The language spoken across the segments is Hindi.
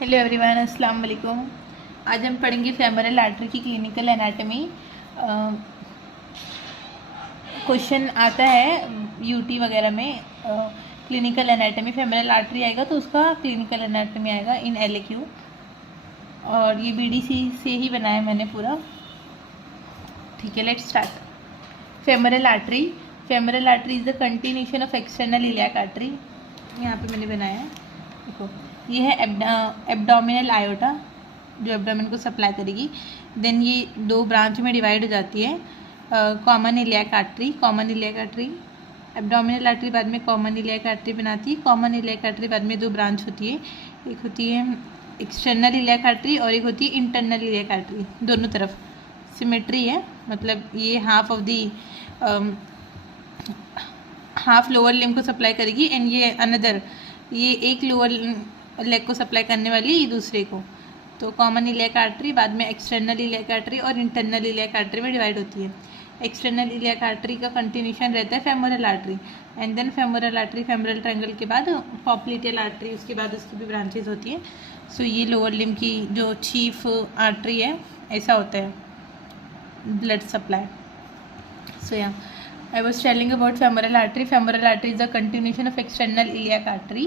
हेलो एवरीवन, अस्सलाम वालेकुम। आज हम पढ़ेंगे फेमोरल आर्टरी की क्लिनिकल एनाटॉमी। क्वेश्चन आता है यूटी वगैरह में, क्लिनिकल एनाटॉमी फेमोरल आर्टरी आएगा तो उसका क्लिनिकल एनाटॉमी आएगा इन एलक्यू। और ये बीडीसी से ही बनाया मैंने पूरा। ठीक है, let's start. Femoral artery is the continuation of external iliac artery. यहाँ पे मैंने बनाया है, देखो ये है एब्डोमिनल आयोटा जो एब्डोमेन को सप्लाई करेगी। देन ये दो ब्रांच में डिवाइड हो जाती है। Common iliac artery, abdominal artery बाद में कॉमन इलियाक आर्टरी बनाती है। कॉमन इलियाक आर्टरी बाद में दो ब्रांच होती है, एक होती है एक्सटर्नल इलियाक आर्टरी और एक होती है इंटरनल इलियाक आर्टरी। दोनों तरफ सिमेट्री है, मतलब ये half of the half lower limb को सप्लाई करेगी एंड ये अनदर, ये एक लोअर लेग को सप्लाई करने वाली ये दूसरे को। तो कॉमन इलियाक आर्टरी बाद में एक्सटर्नल इलियाक आर्टरी और इंटरनल इलियाक आर्टरी में डिवाइड होती है। एक्सटर्नल इलियाक आर्टरी का कंटिन्यूशन रहता है femoral artery and then femoral artery, femoral triangle के बाद पॉप्लिटेल आर्टरी, उसके बाद उसकी भी ब्रांचेज होती है। सो ये लोअर लिम्ब की जो चीफ आर्टरी है, ऐसा होता है ब्लड सप्लाई। सो या I was telling about femoral artery. Femoral artery is a continuation of external iliac artery.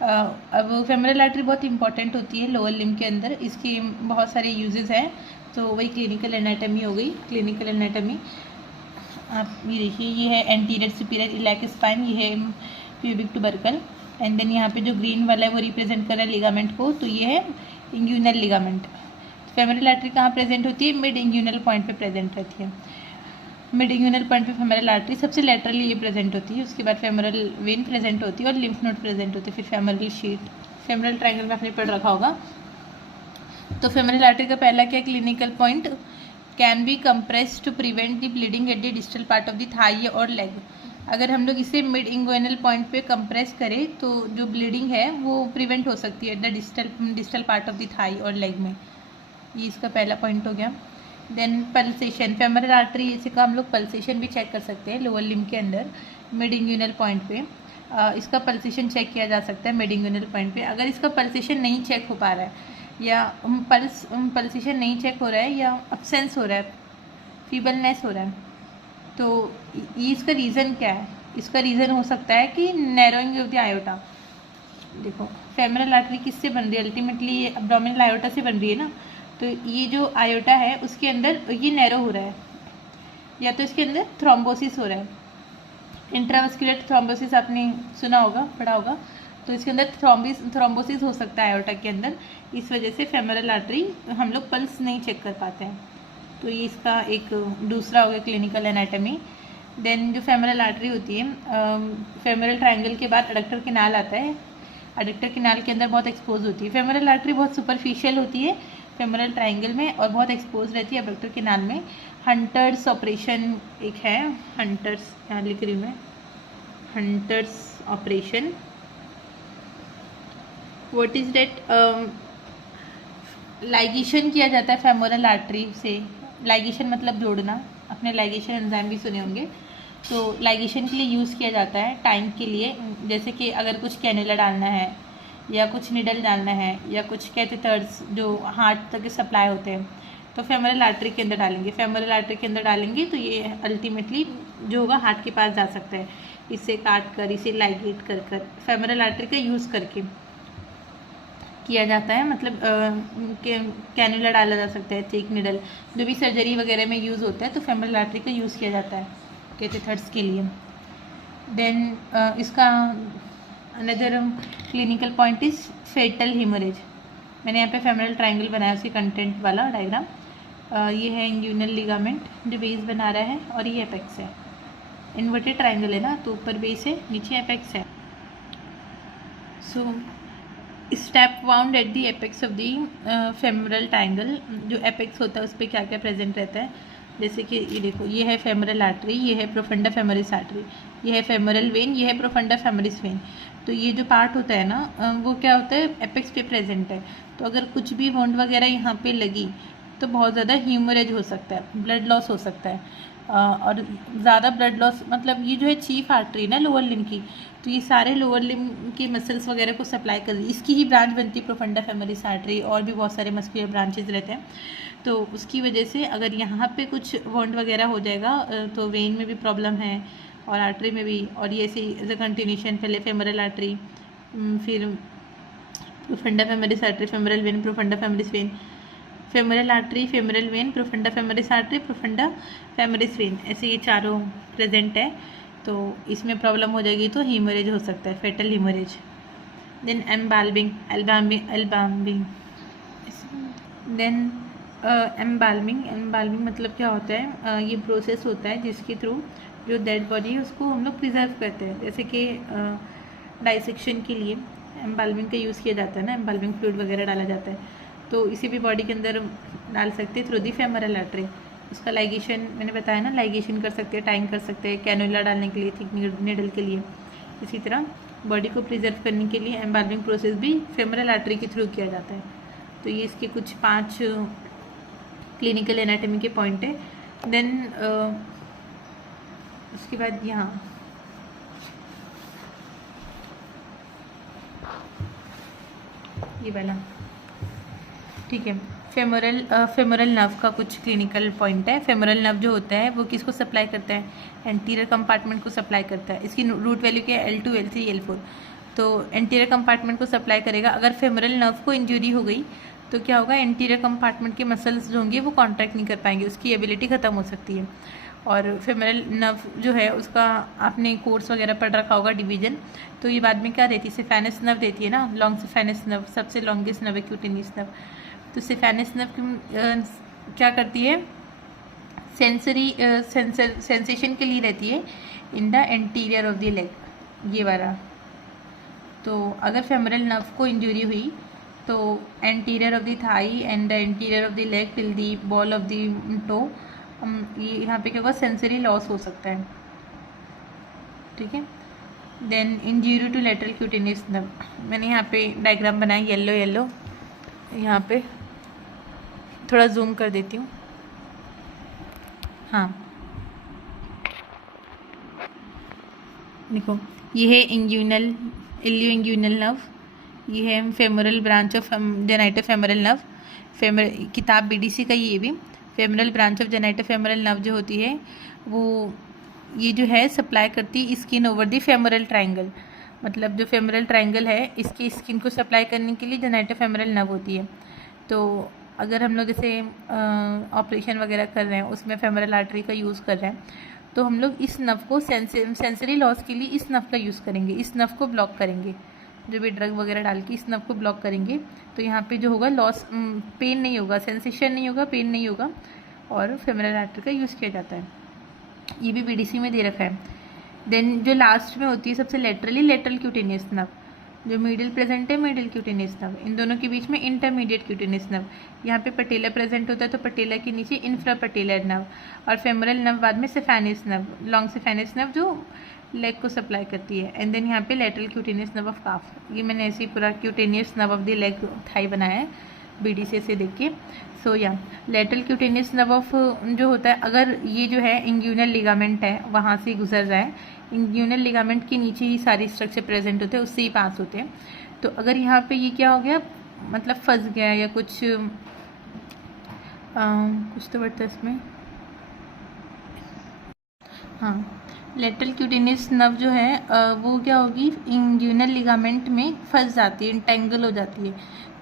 अब femoral artery बहुत इंपॉर्टेंट होती है लोअर लिम्ब के अंदर, इसके बहुत सारे यूजेस हैं। तो वही क्लिनिकल एनाटॉमी हो गई। क्लिनिकल एनाटॉमी आप ये देखिए, ये है एंटीरियर सुपीरियर इलियाक स्पाइन, ये है प्यूबिक टुबरकल एंड देन यहाँ पे जो ग्रीन वाला है वो रिप्रेजेंट कर रहा है लिगामेंट को, तो ये है इंग्यूनल लिगामेंट। फेमोरल आर्टरी कहाँ प्रेजेंट होती है? मिड इंग्यूनल पॉइंट पे प्रेजेंट रहती है। मिड इंग्यूनल पॉइंट पे फेमोरल आर्टरी सबसे लेटरली ये प्रेजेंट होती है, उसके बाद फेमोरल वेन प्रेजेंट होती है और लिम्फ नोड प्रेजेंट होती है, फिर फेमोरल शीट। फेमोरल ट्रायंगल में आपने पढ़ रखा होगा। तो फेमोरल आर्टरी का पहला क्या clinical point? Can be compress to prevent the bleeding at the distal part of the thigh और लेग। अगर हम लोग इसे मिड इंग्यूनल पॉइंट पे कंप्रेस करें तो जो ब्लीडिंग है वो प्रिवेंट हो सकती है at the distal part of the thigh और लेग में। ये इसका पहला पॉइंट हो गया। देन पल्सेशन, फेमोरल आर्टरी इसी का हम लोग पल्सेशन भी चेक कर सकते हैं लोअर लिम्ब के अंदर मिड इंग्यूनल पॉइंट पे। इसका पल्सेशन चेक किया जा सकता है मिड इंग्यूनल पॉइंट पे। अगर इसका पल्सेशन नहीं चेक हो पा रहा है या पल्सेशन नहीं चेक हो रहा है या अब्सेंस हो रहा है, फीबलनेस हो रहा है, तो ये इसका रीज़न क्या है? इसका रीज़न हो सकता है कि नैरोइंग ऑफ द आयोटा। देखो फेमोरल आर्टरी किससे बन रही है? अल्टीमेटली ये एब्डोमिनल आयोटा से बन रही है ना। तो ये जो आयोटा है उसके अंदर ये नैरो हो रहा है या तो इसके अंदर थ्रोम्बोसिस हो रहा है। इंट्रावस्कुलर थ्रोम्बोसिस आपने सुना होगा, पढ़ा होगा। तो इसके अंदर थ्रोम्बोसिस हो सकता है आयोटा के अंदर, इस वजह से फेमोरल आर्टरी हम लोग पल्स नहीं चेक कर पाते हैं। तो ये इसका एक दूसरा हो गया क्लिनिकल एनाटॉमी। देन जो फेमोरल आर्टरी होती है, फेमोरल ट्रायंगल के बाद एडक्टर कैनाल आता है। एडक्टर कैनाल के अंदर बहुत एक्सपोज होती है। फेमोरल आर्टरी बहुत सुपरफिशियल होती है फेमोरल ट्रायंगल में और बहुत एक्सपोज रहती है एडक्टर कैनाल में। हंटर्स ऑपरेशन एक है, हंटर्स यहाँ लिख रही हूँ मैं, hunters operation. What is that? Ligation किया जाता है फेमोरल आर्टरी से। लाइगेशन मतलब जोड़ना, अपने लाइगेशन एंजाइम भी सुने होंगे। तो लाइगेशन के लिए यूज़ किया जाता है टाइम के लिए, जैसे कि अगर कुछ कैनुला डालना है या कुछ निडल डालना है या कुछ कैथेटर्स जो हार्ट तक सप्लाई होते हैं तो फेमोरल आर्टरी के अंदर डालेंगे। फेमोरल आर्टरी के अंदर डालेंगे तो ये अल्टीमेटली जो होगा हार्ट के पास जा सकता है। इसे काट कर, इसे लाइगेट कर कर फेमोरल आर्टरी का यूज़ करके किया जाता है। मतलब कैनुला डाला जा सकता है, थिक निडल, जो भी सर्जरी वगैरह में यूज़ होता है तो फेमोरल आर्टरी का यूज़ किया जाता है कैथेटर्स के लिए। देन इसका another clinical point is fatal haemorrhage. मैंने यहाँ पे फेमोरल ट्रायंगल बनाया, उसके कंटेंट वाला डायग्राम। ये है इंग्यूनल लिगामेंट जो बेस बना रहा है और ये एपेक्स है। इन्वर्टेड ट्रायंगल है ना, तो ऊपर बेस है, नीचे एपेक्स है। So step wound at the apex of the femoral triangle. जो एपेक्स होता है उस पर क्या क्या प्रेजेंट रहता है? जैसे कि ये देखो, ये है फेमोरल आर्टरी, ये है प्रोफंडा फेमोरिस आर्टरी, ये है फेमोरल वेन, ये है प्रोफंडा फेमोरिस वेन। तो ये जो पार्ट होता है ना वो क्या होता है? एपेक्स पे प्रेजेंट है। तो अगर कुछ भी वुंड वगैरह यहाँ पे लगी तो बहुत ज़्यादा हीमोरेज हो सकता है, ब्लड लॉस हो सकता है। और ज़्यादा ब्लड लॉस, मतलब ये जो है चीफ आर्टरी ना लोअर लिम्ब की, तो ये सारे लोअर लिम्ब के मसल्स वगैरह को सप्लाई कर रही, इसकी ही ब्रांच बनती है प्रोफंडा फेमोरिस आर्टरी, और भी बहुत सारे मस्कुलर ब्रांचेज रहते हैं। तो उसकी वजह से अगर यहाँ पे कुछ वॉन्ड वगैरह हो जाएगा तो वेन में भी प्रॉब्लम है और आर्टरी में भी, और ये ऐसे एज अ कंटिन्यूशन पहले फेमोरल आर्टरी, फिर profunda femoris artery, femoral when, profunda femoris when, femoral artery, femoral when, profunda femoris artery, profunda femoris when, ऐसे ये चारों प्रेजेंट है। तो इसमें प्रॉब्लम हो जाएगी तो हीमोरेज हो सकता है, fatal haemorrhage. Then embalming, then embalming मतलब क्या होता है, ये प्रोसेस होता है जिसके थ्रू जो डेड बॉडी है उसको हम लोग प्रिजर्व करते हैं। जैसे कि डाइसेक्शन के लिए एम्बाल्मिंग का यूज़ किया जाता है ना, एम्बाल्मिंग फ्लूइड वगैरह डाला जाता है, तो इसी भी बॉडी के अंदर डाल सकते हैं थ्रू दी फेमोरल आर्टरी। उसका लाइगेशन मैंने बताया ना, लाइगेशन कर सकते हैं, टाइंग कर सकते हैं कैनुला डालने के लिए, थिक निडल के लिए। इसी तरह बॉडी को प्रिजर्व करने के लिए एम्बाल्मिंग प्रोसेस भी फेमोरल आर्टरी के थ्रू किया जाता है। तो ये इसके कुछ 5 क्लिनिकल एनाटॉमी के पॉइंट है। देन उसके बाद यहाँ ये वाला, ठीक है, फेमोरल नर्व का कुछ क्लिनिकल पॉइंट है। फेमोरल नर्व जो होता है वो किसको सप्लाई करता है, एंटीरियर कंपार्टमेंट को सप्लाई करता है। इसकी रूट वैल्यू क्या है, L2, L3, L4, तो एंटीरियर कंपार्टमेंट को सप्लाई करेगा। अगर फेमोरल नर्व को इंजरी हो गई तो क्या होगा, एंटीरियर कंपार्टमेंट के मसल्स जो होंगे वो कॉन्ट्रैक्ट नहीं कर पाएंगे, उसकी एबिलिटी ख़त्म हो सकती है। और फेमोरल नर्व जो है उसका आपने कोर्स वगैरह पढ़ रखा होगा, डिवीजन, तो ये बाद में क्या रहती है, सिफेनस नर्व देती है ना, लॉन्ग सिफेनस नर्व, सबसे लॉन्गेस्ट नर्व है क्यूटेनियस नर्व। तो सिफेनस नर्व क्या करती है, सेंसेशन के लिए रहती है in the anterior of the leg, ये वाला। तो अगर फेमोरल नर्व को इंजरी हुई तो anterior of the thigh and the anterior of the leg till the ball of the toe, ये यहाँ पे क्या होगा, सेंसरी लॉस हो सकता है, ठीक है। Then injury to lateral cutaneous nerve, मैंने यहाँ पे डायग्राम बनाया येलो येलो, यहाँ पे थोड़ा जूम कर देती हूँ, हाँ देखो, ये है इंग्यूनल इलियो इंग्यूनल नर्व, ये है femoral branch of genito femoral nerve, किताब बीडीसी का ये भी femoral branch of genito femoral nerve जो होती है वो ये जो है सप्लाई करती है skin over the femoral triangle, मतलब जो फेमोरल ट्रायंगल है इसकी स्किन को सप्लाई करने के लिए जेनाइटो फेमोरल नर्व होती है। तो अगर हम लोग जैसे ऑपरेशन वगैरह कर रहे हैं उसमें फेमोरल आर्टरी का यूज़ कर रहे हैं तो हम लोग इस नर्व को सेंसरी लॉस के लिए इस नर्व का यूज़ करेंगे, इस नर्व को ब्लॉक करेंगे, जो भी ड्रग वगैरह डाल के इस नर्व को ब्लॉक करेंगे। तो यहाँ पे जो होगा लॉस, पेन नहीं होगा, सेंसेशन नहीं होगा, पेन नहीं होगा, और फेमोरल आर्टरी का यूज़ किया जाता है। ये भी बीडीसी में दे रखा है। देन जो लास्ट में होती है सबसे लेटरल क्यूटेनियस नर्व, जो मिडिल प्रेजेंट है मिडिल क्यूटेनियस नर्व, इन दोनों के बीच में इंटरमीडिएट क्यूटेनियस नर्व, यहाँ पे पटेला प्रेजेंट होता है तो पटेला के नीचे इंफ्रा पटेलर नर्व, और फेमोरल नर्व बाद में saphenous nerve, long saphenous nerve जो लेग को सप्लाई करती है। एंड देन यहाँ पे lateral cutaneous nerve of calf, ये मैंने ऐसे ही पूरा cutaneous nerve of the leg thigh बनाया है बीडीसी से देख के। सो या लेटरल क्यूटेनियस नर्व ऑफ जो होता है, अगर ये जो है इंग्यूनल लिगामेंट है वहाँ से गुजर जाए, इंग्यूनल लिगामेंट के नीचे ही सारे स्ट्रक्चर प्रेजेंट होते हैं, उससे ही पास होते हैं। तो अगर यहाँ पे ये क्या हो गया, मतलब फंस गया या कुछ तो बढ़ता है इसमें, हाँ लेटरल क्यूटेनियस नर्व जो है वो क्या होगी, इंग्यूनल लिगामेंट में फंस जाती है, इंटेंगल हो जाती है।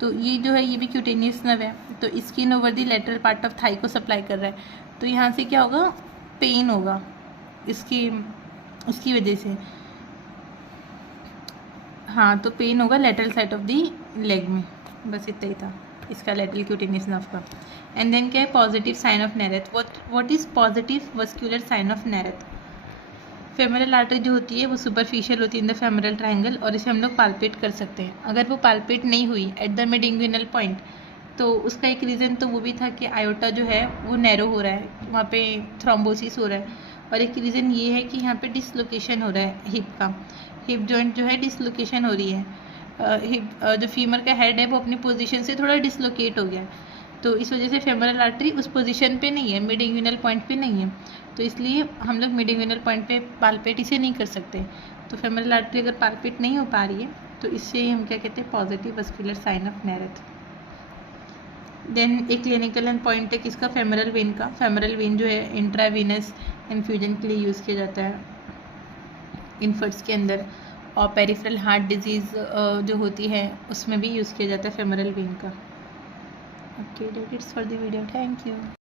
तो ये जो है ये भी क्यूटेनियस नर्व है, तो skin over the lateral part of thigh को सप्लाई कर रहा है। तो यहाँ से क्या होगा, पेन होगा उसकी वजह से, हाँ तो पेन होगा lateral side of the leg में, बस इतना ही था इसका लेटरल क्यूटेनियस नर्व का। एंड देन क्या है, positive sign of Narath, what is positive vascular sign of Narath. Femoral artery जो होती है वो सुपरफिशियल होती है इन द फेमोरल ट्रायंगल, और इसे हम लोग पाल्पेट कर सकते हैं। अगर वो पाल्पेट नहीं हुई at the mid inguinal point, तो उसका एक रीज़न तो वो भी था कि आयोटा जो है वो नैरो हो रहा है, वहाँ पे थ्रोम्बोसिस हो रहा है, और एक रीज़न ये है कि यहाँ पे डिसलोकेशन हो रहा है हिप का, हिप जॉइंट जो है डिसलोकेशन हो रही है, हिप जो फीमर का हेड है वो अपनी पोजीशन से थोड़ा डिसलोकेट हो गया है। तो इस वजह से फेमोरल आर्टरी उस पोजीशन पे नहीं है, मिड इंग्यूनल पॉइंट पे नहीं है, तो इसलिए हम लोग मिड इंग्यूनल पॉइंट पे पाल्पेट इसे नहीं कर सकते। तो फेमोरल आर्टरी अगर पाल्पेट नहीं हो पा रही है तो इससे हम क्या कहते हैं, positive vascular sign of Narath. Then एक क्लिनिकल एंड पॉइंट है किसका, फेमोरल वेन का। फेमोरल वेन जो है इंट्रावीनस इन्फ्यूजन के लिए यूज़ किया जाता है इन्फर्ट्स के अंदर, और पेरिफेरल हार्ट डिजीज़ जो होती है उसमें भी यूज़ किया जाता है फेमोरल वेन का। Okay, that it's for the video, thank you.